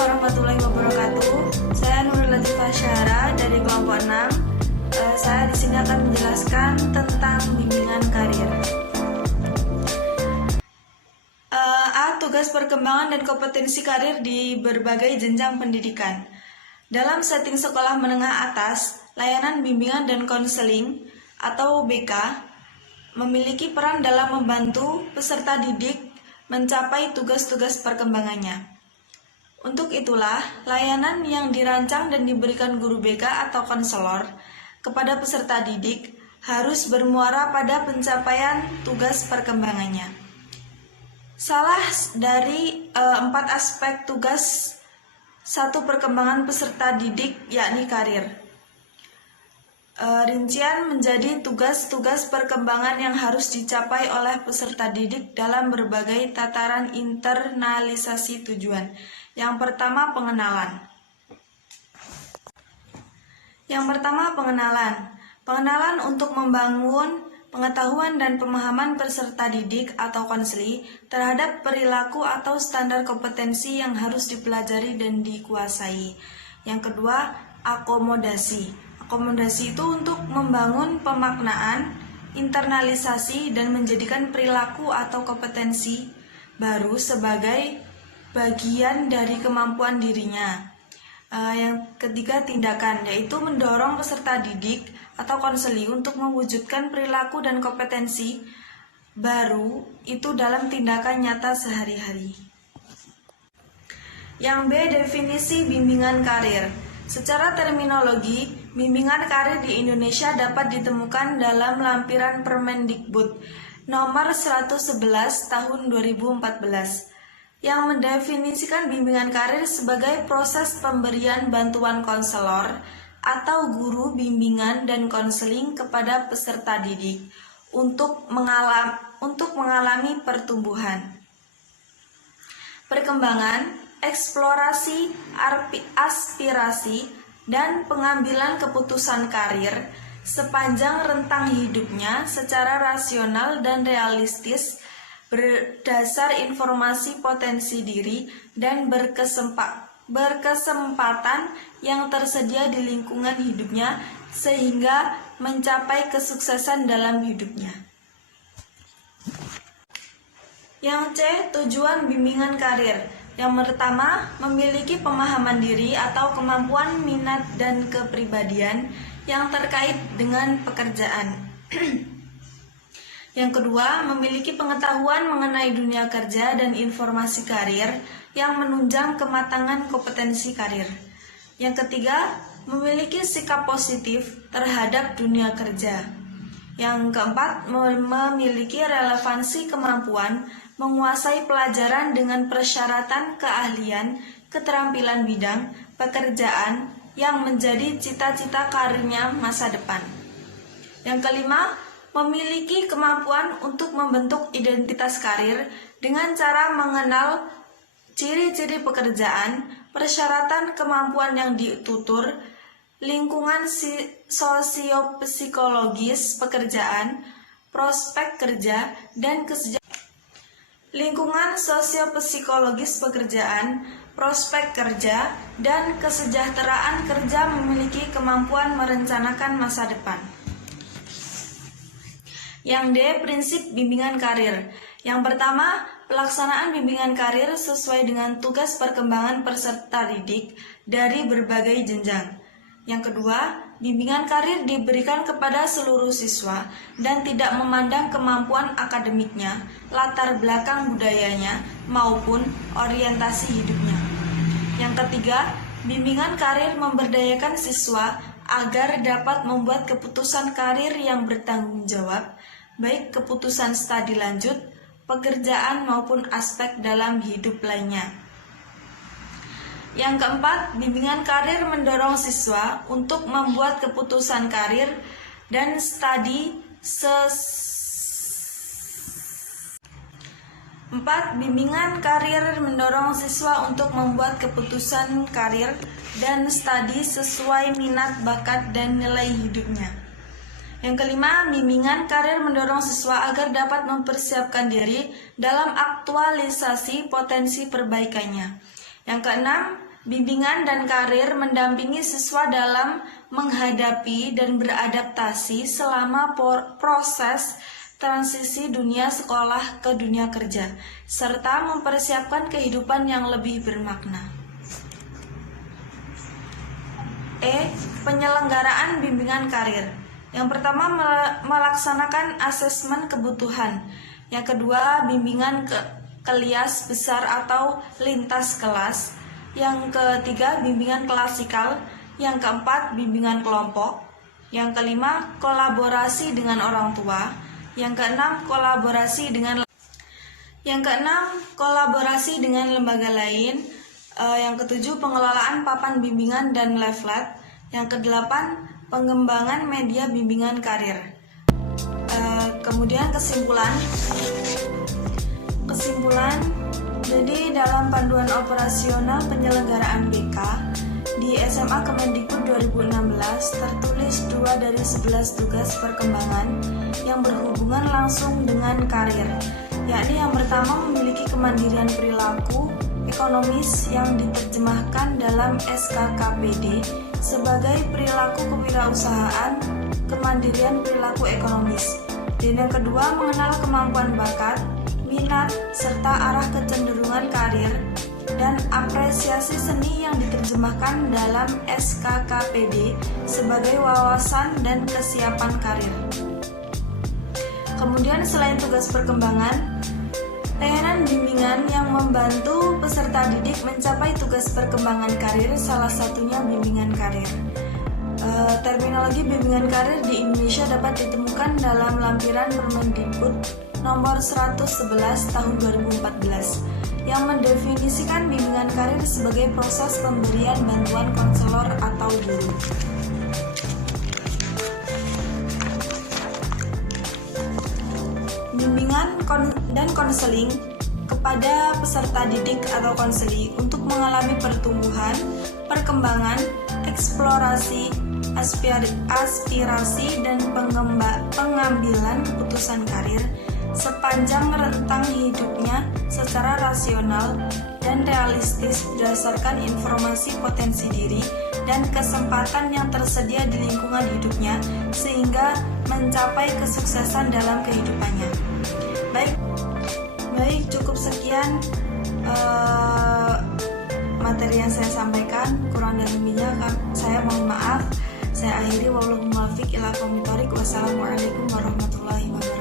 warahmatullahi wabarakatuh. Saya Nurul Latifah Syahra dari kelompok 6. Saya di sini akan menjelaskan tentang bimbingan karir. Tugas perkembangan dan kompetensi karir di berbagai jenjang pendidikan. Dalam setting sekolah menengah atas, layanan bimbingan dan konseling atau BK memiliki peran dalam membantu peserta didik mencapai tugas-tugas perkembangannya. Untuk itulah, layanan yang dirancang dan diberikan guru BK atau konselor kepada peserta didik harus bermuara pada pencapaian tugas perkembangannya. Salah dari 4 aspek tugas satu perkembangan peserta didik yakni karir. Rincian menjadi tugas-tugas perkembangan yang harus dicapai oleh peserta didik dalam berbagai tataran internalisasi tujuan. Yang pertama, pengenalan. Pengenalan untuk membangun pengetahuan dan pemahaman peserta didik atau konseli terhadap perilaku atau standar kompetensi yang harus dipelajari dan dikuasai. Yang kedua, akomodasi. Akomodasi itu untuk membangun pemaknaan, internalisasi, dan menjadikan perilaku atau kompetensi baru sebagai bagian dari kemampuan dirinya. Yang ketiga, tindakan, yaitu mendorong peserta didik atau konseli untuk mewujudkan perilaku dan kompetensi baru itu dalam tindakan nyata sehari-hari. Yang B, definisi bimbingan karir. Secara terminologi, bimbingan karir di Indonesia dapat ditemukan dalam lampiran Permendikbud nomor 111 tahun 2014 yang mendefinisikan bimbingan karir sebagai proses pemberian bantuan konselor atau guru bimbingan dan konseling kepada peserta didik untuk mengalami pertumbuhan, perkembangan, eksplorasi, aspirasi, dan pengambilan keputusan karir sepanjang rentang hidupnya secara rasional dan realistis berdasar informasi potensi diri dan berkesempatan yang tersedia di lingkungan hidupnya sehingga mencapai kesuksesan dalam hidupnya. Yang C, tujuan bimbingan karir. Yang pertama, memiliki pemahaman diri atau kemampuan, minat, dan kepribadian yang terkait dengan pekerjaan. Yang kedua, memiliki pengetahuan mengenai dunia kerja dan informasi karir yang menunjang kematangan kompetensi karir. Yang ketiga, memiliki sikap positif terhadap dunia kerja. Yang keempat, memiliki relevansi kemampuan menguasai pelajaran dengan persyaratan keahlian, keterampilan bidang, pekerjaan yang menjadi cita-cita karirnya masa depan. Yang kelima, memiliki kemampuan untuk membentuk identitas karir dengan cara mengenal ciri-ciri pekerjaan, persyaratan kemampuan yang ditutur, lingkungan sosiopsikologis pekerjaan, prospek kerja, dan kesejahteraan. Lingkungan sosiopsikologis pekerjaan, prospek kerja, dan kesejahteraan kerja memiliki kemampuan merencanakan masa depan. Yang D, prinsip bimbingan karir. Yang pertama, pelaksanaan bimbingan karir sesuai dengan tugas perkembangan peserta didik dari berbagai jenjang. Yang kedua, bimbingan karir diberikan kepada seluruh siswa dan tidak memandang kemampuan akademiknya, latar belakang budayanya, maupun orientasi hidupnya. Yang ketiga, bimbingan karir memberdayakan siswa agar dapat membuat keputusan karir yang bertanggung jawab, baik keputusan studi lanjut, pekerjaan maupun aspek dalam hidup lainnya. Yang keempat, bimbingan karir mendorong siswa untuk membuat keputusan karir dan bimbingan karir mendorong siswa untuk membuat keputusan karir dan studi sesuai minat, bakat, dan nilai hidupnya. Yang kelima, bimbingan karir mendorong siswa agar dapat mempersiapkan diri dalam aktualisasi potensi perbaikannya. Yang keenam, bimbingan dan karir mendampingi siswa dalam menghadapi dan beradaptasi selama proses transisi dunia sekolah ke dunia kerja, serta mempersiapkan kehidupan yang lebih bermakna. Penyelenggaraan bimbingan karir. Yang pertama, melaksanakan asesmen kebutuhan. Yang kedua, bimbingan kelias besar atau lintas kelas. Yang ketiga, bimbingan klasikal. Yang keempat, bimbingan kelompok. Yang kelima, kolaborasi dengan orang tua. Yang keenam, kolaborasi dengan lembaga lain. Yang ketujuh, pengelolaan papan bimbingan dan leaflet. Yang kedelapan, pengembangan media bimbingan karir. Kemudian kesimpulan. Jadi dalam panduan operasional penyelenggaraan BK di SMA Kemendikbud 2016 tertulis 2 dari 11 tugas perkembangan yang berhubungan langsung dengan karir, yakni yang pertama memiliki kemandirian perilaku ekonomis yang diterjemahkan dalam SKKPD sebagai perilaku kewirausahaan, kemandirian perilaku ekonomis. Dan yang kedua, mengenal kemampuan bakat, minat, serta arah kecenderungan karir, dan apresiasi seni yang diterjemahkan dalam SKKPD sebagai wawasan dan kesiapan karir. Kemudian selain tugas perkembangan, layanan bimbingan yang membantu peserta didik mencapai tugas perkembangan karir, salah satunya bimbingan karir. Terminologi bimbingan karir di Indonesia dapat ditemukan dalam lampiran Permendikbud nomor 111 tahun 2014 yang mendefinisikan bimbingan karir sebagai proses pemberian bantuan konselor atau guru. Bimbingan dan konseling kepada peserta didik atau konseli untuk mengalami pertumbuhan, perkembangan, eksplorasi, aspirasi, dan pengambilan keputusan karir sepanjang rentang hidupnya secara rasional dan realistis berdasarkan informasi potensi diri dan kesempatan yang tersedia di lingkungan hidupnya sehingga mencapai kesuksesan dalam kehidupannya. Baik, cukup sekian materi yang saya sampaikan. Kurang dan lebihnya saya mohon maaf. Saya akhiri, wallahul muwaffiq ila aqwamit thoriq. Wassalamualaikum warahmatullahi wabarakatuh.